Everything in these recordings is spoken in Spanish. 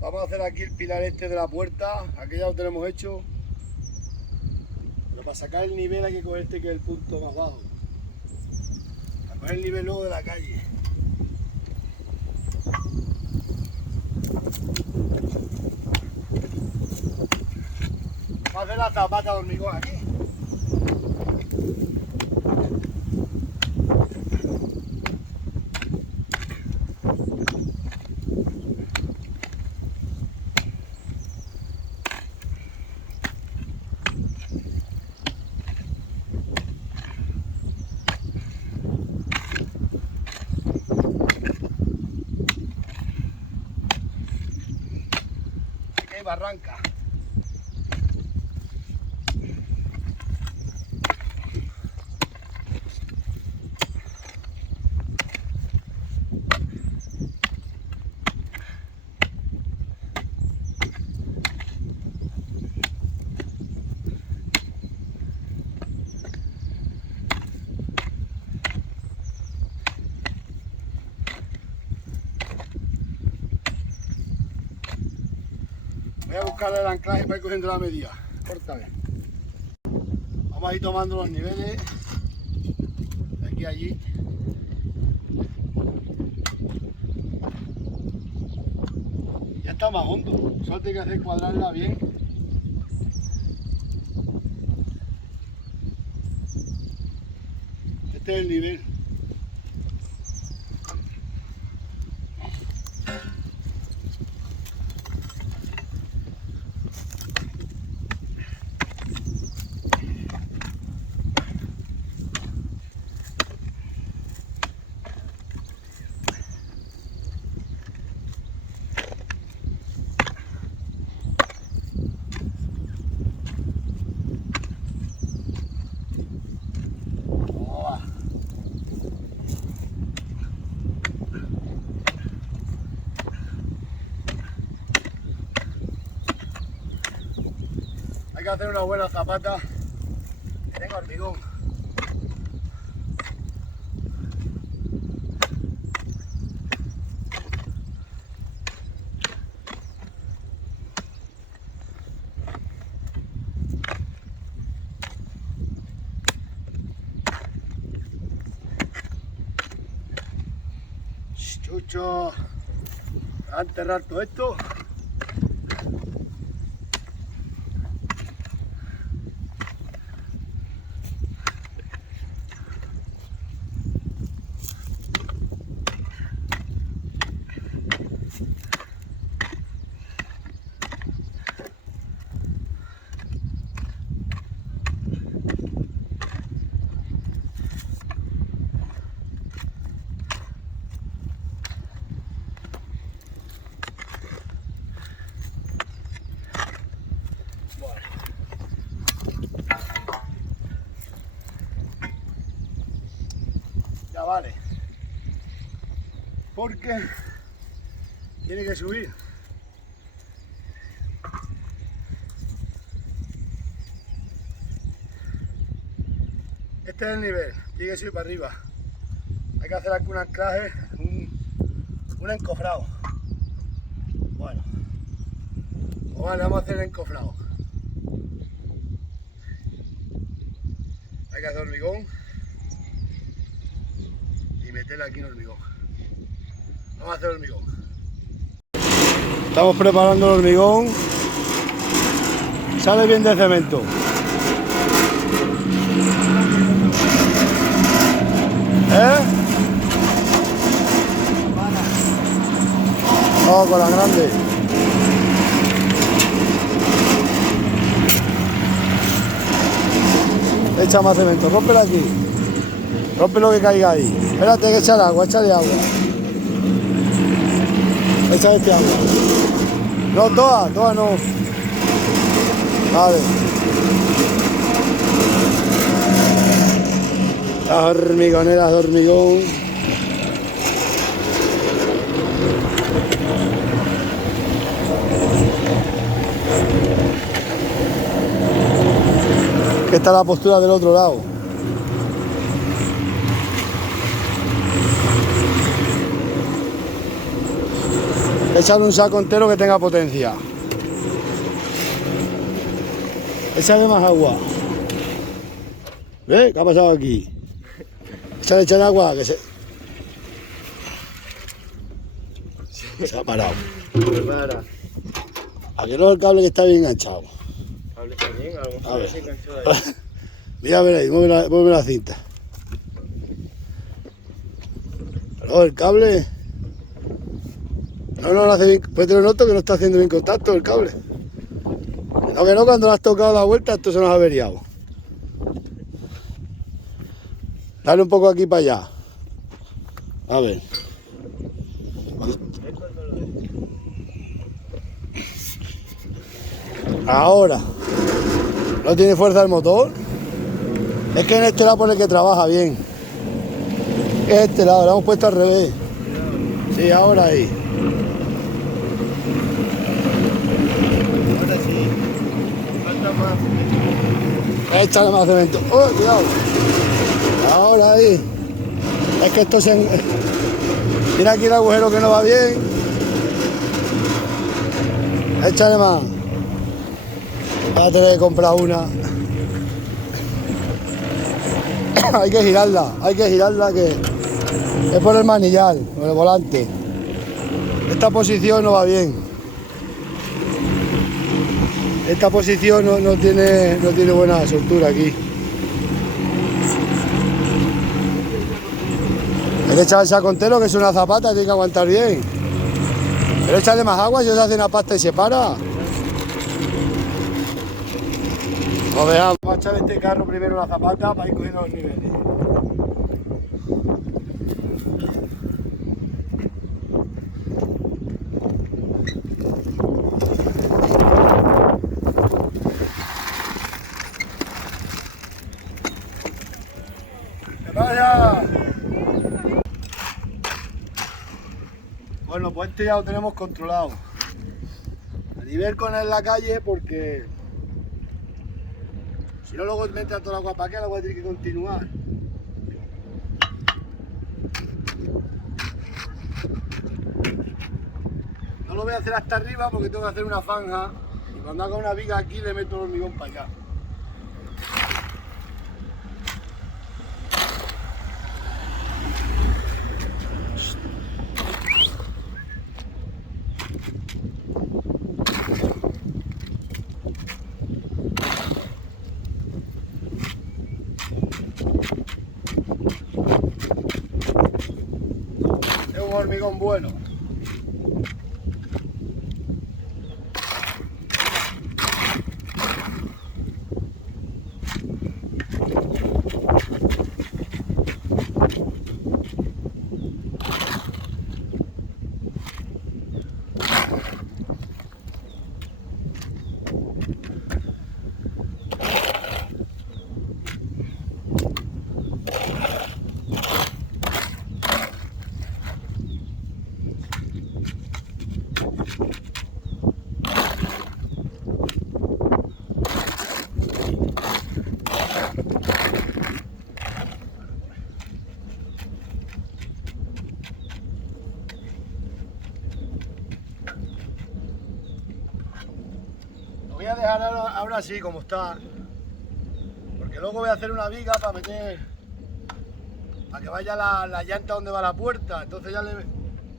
Vamos a hacer aquí el pilar este de la puerta, aquí ya lo tenemos hecho. Pero para sacar el nivel hay que coger este que es el punto más bajo. Para coger el nivel luego de la calle. Vamos a hacer la zapata de hormigón aquí. Aquí hay barranca. Voy a buscarle el anclaje para ir cogiendo la medida. Córtale. Vamos a ir tomando los niveles de aquí a allí. Ya está más hondo, solo tiene que hacer cuadrarla bien. Este es el nivel. Hay que hacer una buena zapata que tenga hormigón. Chucho, a enterrar todo esto. Ya vale, porque tiene que subir. Este es el nivel, tiene que subir para arriba. Hay que hacer aquí un anclaje, un encofrado. Bueno, pues vale, vamos a hacer el encofrado. Hay que hacer hormigón y meterle aquí en hormigón. Vamos a hacer hormigón. Estamos preparando el hormigón. Sale bien de cemento. Oh, con la grande. Echa más cemento, rómpela aquí. Rompe lo que caiga ahí. Espérate que echar agua, échale agua. Echa este agua. No, toda no. Vale. Las hormigoneras de hormigón. Que está la postura del otro lado. Échale un saco entero que tenga potencia. Échale más agua. ¿Ves? ¿Qué ha pasado aquí? Échale agua, que se ha parado. ¿A que no el cable que está bien enganchado? El cable está bien, a lo mejor se enganchó de ahí. Mira, a ver ahí, mueve la cinta. No, el cable. No lo hace bien. Pues te lo noto que no está haciendo bien contacto el cable. Que no, cuando le has tocado la vuelta, esto se nos ha averiado. Dale un poco aquí para allá. A ver. Ahora. ¿No tiene fuerza el motor? Es que en este lado por el que trabaja bien. Es este lado, lo hemos puesto al revés. Sí, ahora ahí. Ahora sí. Falta más. Échale más cemento. ¡Oh, cuidado! Ahora ahí. Es que esto se... Mira aquí el agujero que no va bien. Échale más. Voy a tener que comprar una. Hay que girarla que es por el manillar, por el volante. Esta posición no va bien. Esta posición no tiene buena soltura aquí. Hay que echar el saco entero, que es una zapata, tiene que aguantar bien. Pero échale más agua, si se hace una pasta y se para. Vamos a echar este carro primero una zapata para ir cogiendo los niveles. ¡Vaya! Bueno, pues este ya lo tenemos controlado. A nivel con él en la calle, porque si no luego mete a toda la agua para acá, la agua tiene que continuar. No lo voy a hacer hasta arriba porque tengo que hacer una zanja y cuando haga una viga aquí le meto el hormigón para allá. Es un hormigón bueno. Voy a dejar ahora así como está, porque luego voy a hacer una viga para meter, para que vaya la llanta donde va la puerta. Entonces ya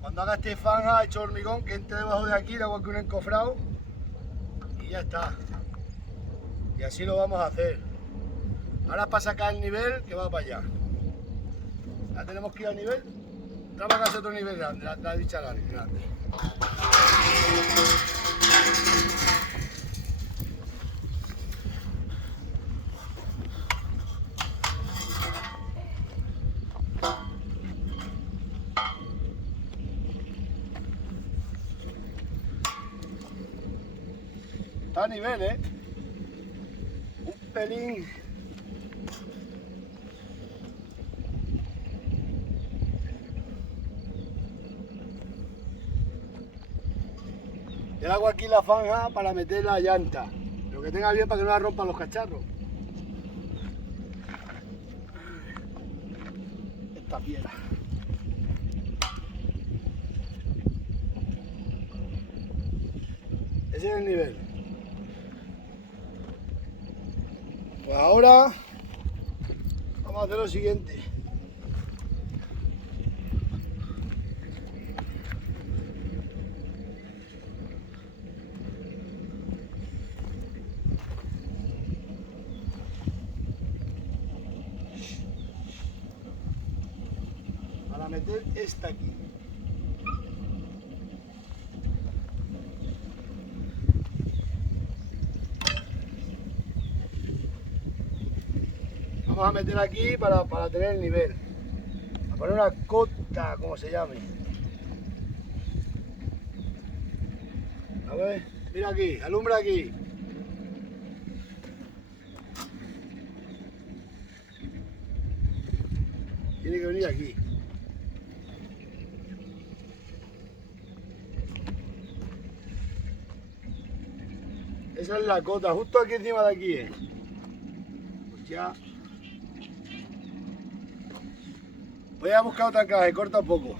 cuando haga este fanja, hecho hormigón, que entre debajo de aquí, le hago aquí un encofrado y ya está. Y así lo vamos a hacer. Ahora para sacar el nivel que va para allá. Ya tenemos que ir al nivel. Vamos a hacer otro nivel grande, la dicha grande. Está a nivel, un pelín. Yo hago aquí la zanja para meter la llanta, pero que tenga bien para que no la rompan los cacharros. Esta piedra. Ese es el nivel. Pues ahora vamos a hacer lo siguiente. Para meter esta aquí. Vamos a meter aquí para tener el nivel. A poner una cota, como se llame. A ver, mira aquí, alumbra aquí. Tiene que venir aquí. Esa es la cota, justo aquí encima de aquí. Pues ya. Voy a buscar otra caja, corta un poco.